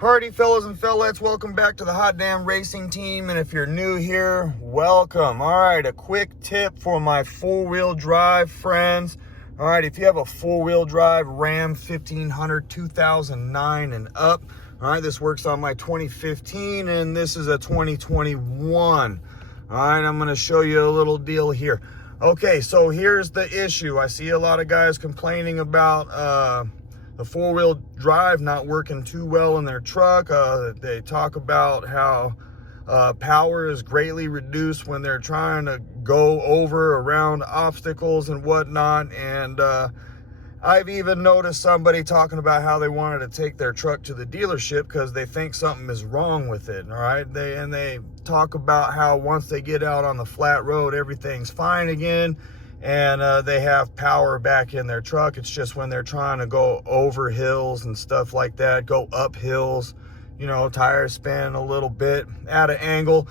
Hardy fellas and fellettes, welcome back to the Hot Damn Racing Team. And if you're new here, welcome. All right, a quick tip for my four-wheel drive friends. All right, if you have a four-wheel drive Ram 1500 2009 and up, all right, this works on my 2015 and this is a 2021. All right, I'm going to show you a little deal here. Okay, so here's the issue. I see a lot of guys complaining about the four-wheel drive not working too well in their truck. They talk about how power is greatly reduced when they're trying to go over around obstacles and whatnot. And I've even noticed somebody talking about how they wanted to take their truck to the dealership because they think something is wrong with it. All right, they talk about how once they get out on the flat road, everything's fine again. And they have power back in their truck. It's just when they're trying to go over hills and stuff like that, go up hills, you know, tires spin a little bit at an angle,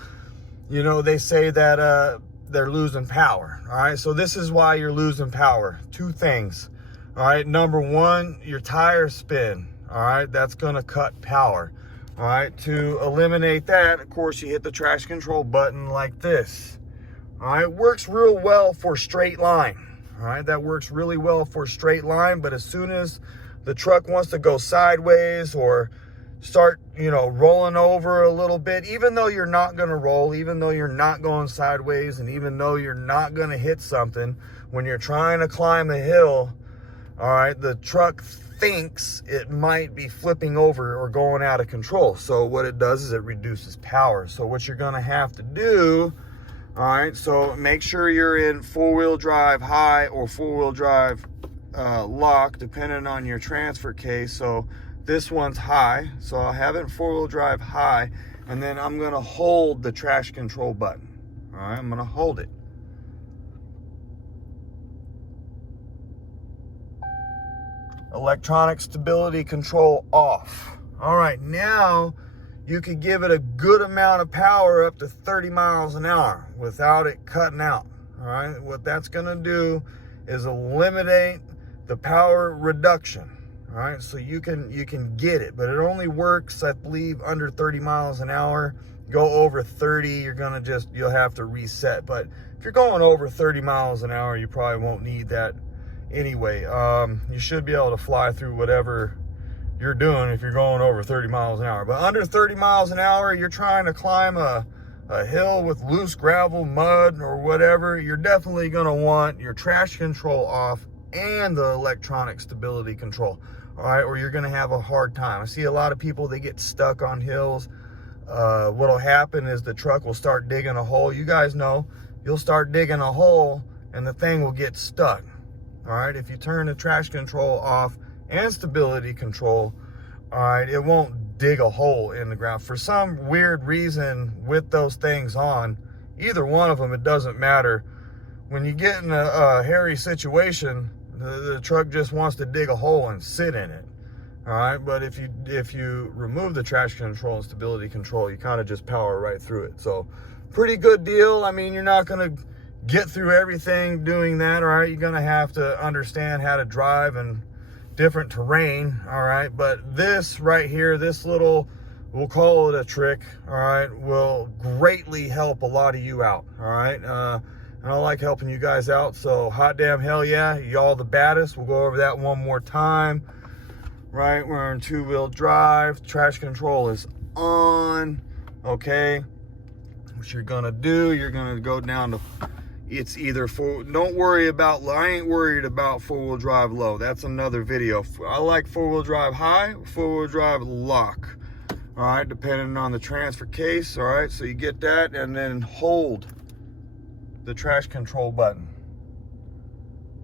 you know, they say that they're losing power. All right, so this is why you're losing power. Two things. All right, number one, your tire spin. All right, that's gonna cut power. All right, to eliminate that, of course, you hit the traction control button like this. All right, it works real well for straight line. All right, that works really well for straight line, but as soon as the truck wants to go sideways or start, you know, rolling over a little bit, even though you're not going to roll, even though you're not going sideways, and even though you're not going to hit something, when you're trying to climb a hill, all right, the truck thinks it might be flipping over or going out of control. So what it does is it reduces power. So what you're going to have to do, all right, so make sure you're in four-wheel drive high or four-wheel drive lock, depending on your transfer case. So this one's high, so I'll have it in four-wheel drive high, and then I'm going to hold the traction control button. All right, I'm going to hold it. Electronic stability control off. All right, now you could give it a good amount of power up to 30 miles an hour without it cutting out. All right, what that's gonna do is eliminate the power reduction. All right, so you can get it, but it only works, I believe, under 30 miles an hour. Go over 30, you'll have to reset. But if you're going over 30 miles an hour, you probably won't need that anyway. You should be able to fly through whatever you're doing if you're going over 30 miles an hour. But under 30 miles an hour, you're trying to climb a hill with loose gravel, mud, or whatever, you're definitely going to want your traction control off and the electronic stability control. All right, or you're going to have a hard time. I see a lot of people, they get stuck on hills. What'll happen is the truck will start digging a hole. You guys know, you'll start digging a hole and the thing will get stuck. All right, if you turn the traction control off and stability control, all right, it won't dig a hole in the ground. For some weird reason with those things on, either one of them, it doesn't matter. When you get in a hairy situation, the truck just wants to dig a hole and sit in it. All right, but if you remove the traction control and stability control, you kind of just power right through it. So pretty good deal. I mean, you're not going to get through everything doing that. All right, you're going to have to understand how to drive and different terrain. All right, but this right here, this little, we'll call it a trick, all right, will greatly help a lot of you out. All right, and I like helping you guys out, so hot damn hell yeah, y'all the baddest. We'll go over that one more time. Right, we're in two-wheel drive, traction control is on. Okay, what you're gonna do, you're gonna go down to, it's either don't worry about, I ain't worried about four-wheel drive low. That's another video. I like four-wheel drive high, four-wheel drive lock. All right, depending on the transfer case. All right, so you get that and then hold the traction control button.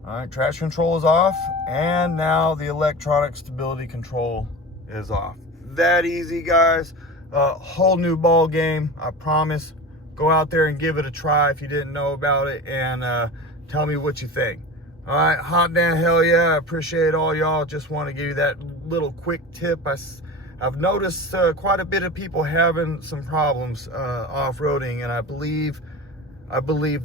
All right, traction control is off, and now the electronic stability control is off. That easy, guys. Whole new ball game, I promise. Go out there and give it a try if you didn't know about it, and tell me what you think. All right, hot damn hell yeah, I appreciate all y'all. Just want to give you that little quick tip. I've noticed quite a bit of people having some problems off-roading, and I believe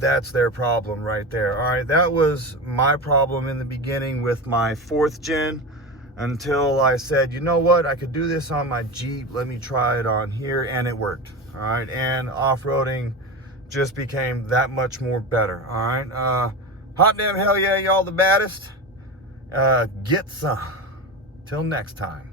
that's their problem right there. All right, that was my problem in the beginning with my 4th gen until I said, you know what, I could do this on my Jeep, let me try it on here, and it worked. All right, and off-roading just became that much more better. All right, hot damn hell yeah, y'all the baddest. Get some. Till next time.